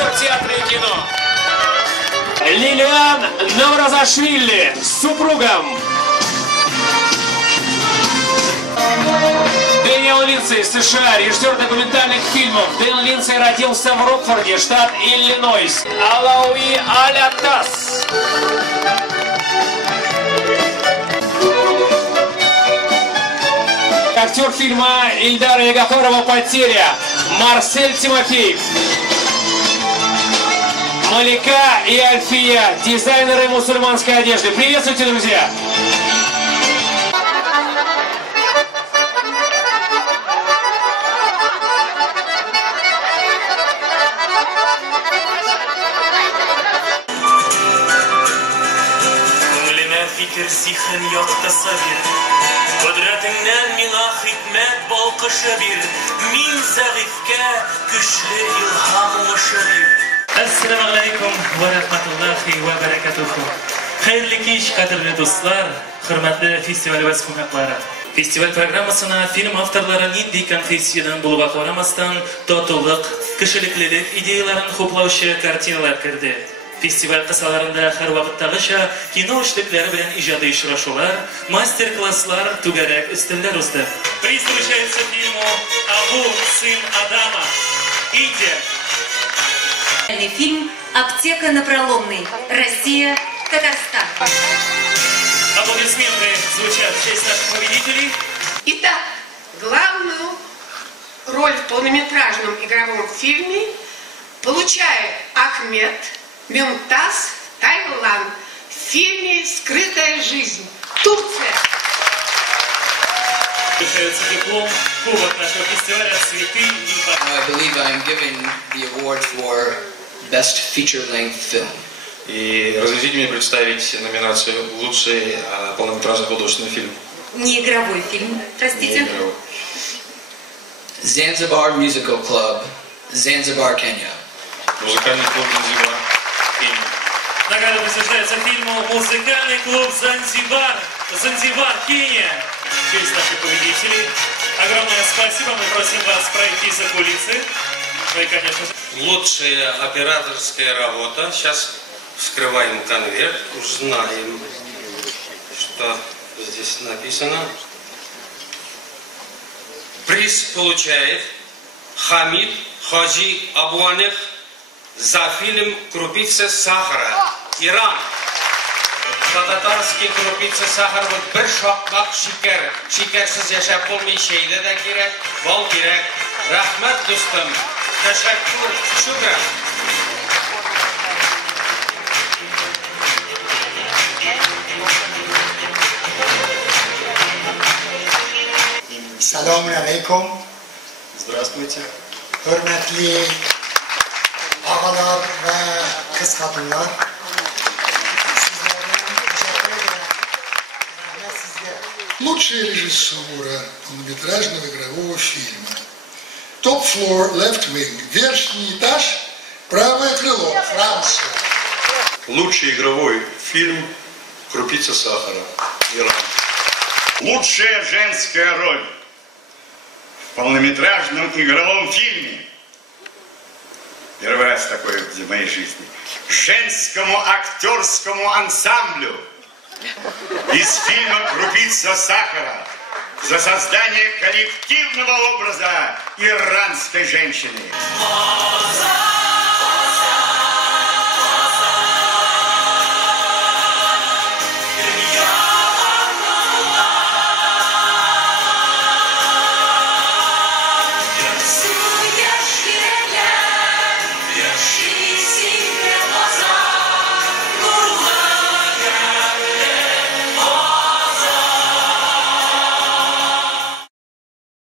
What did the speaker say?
актер театра и кино. Лилиан Навразашвили с супругом. Дэниел Линдсей, США, режиссер документальных фильмов. Дэн Линдсей родился в Рокфорде, штат Иллинойс. Алауи Алятас. Актер фильма Ильдара Ягофарова «Потеря» Марсель Тимофеев. Малика и Альфия, дизайнеры мусульманской одежды. Приветствуйте, друзья! Кудретіңнен миңа хикмет балқышы бир, мин зәғифкә көчле илһам уңышы бир. Ассаламу алейкум ва рахматуллахи ва баракатуху. Хәйрле кич, кадерле дуслар, хөрмәтле фестиваль вәс кунаклары. Фестиваль программасына фильм авторлары нинди конфессиядан булуга карамастан татулык, кешелеклелек идеяларын хуплаучы картиналар керде. Фестиваль кысаларында һәр вакыттагыча кино эшлекләре белән иҗади очрашулар, мастер-класслар, түгәрәк өстәлләр узды. Приз вручается фильму «Абу, сын Адама». Индия. Фильм «Аптека на Проломной. Россия, Татарстан». Аплодисменты звучат в честь наших победителей. Итак, главную роль в полнометражном игровом фильме получает Ахмед Мюмтаз, Таиланд, в фильме «Скрытая жизнь», Турция. Вручается диплом, кубок нашего фестиваля «Цветы и пар». I believe I am giving the award for Best Feature-Length Film. И разрешите мне представить номинацию «Лучший полнометражный художественный фильм». Не игровой фильм, простите. Не игровой. Zanzibar Musical Club, Zanzibar, Kenya. Музыкальный клуб Занзибар, Кения. Награда присуждается фильму «Музыкальный клуб Занзибар», Занзибар, Кения. В честь наших победителей. Огромное спасибо. Мы просим вас пройти за кулисы. Ну и, конечно же... Лучшая операторская работа. Сейчас вскрываем конверт, узнаем, что здесь написано. Приз получает Хамид Хаджи Абуанех за фильм «Крупица сахара», Иран. Татарский крупица сахара bir şakmak şeker. Şekersiz yaşap olmayışıydı da gerek, bol gerek. Rahmet dostum. Teşekkür, şükran. Selamun aleyküm. Здравствуйте. Hürmetli ağalar ve kız kadınlar. Лучшая режиссура полнометражного игрового фильма. Top Floor, Left Wing. Верхний этаж, правое крыло, Франция. Лучший игровой фильм «Крупица сахара», Иран. Лучшая женская роль в полнометражном игровом фильме. Первый раз такое в моей жизни. Женскому актерскому ансамблю из фильма «Крупица сахара» за создание коллективного образа иранской женщины.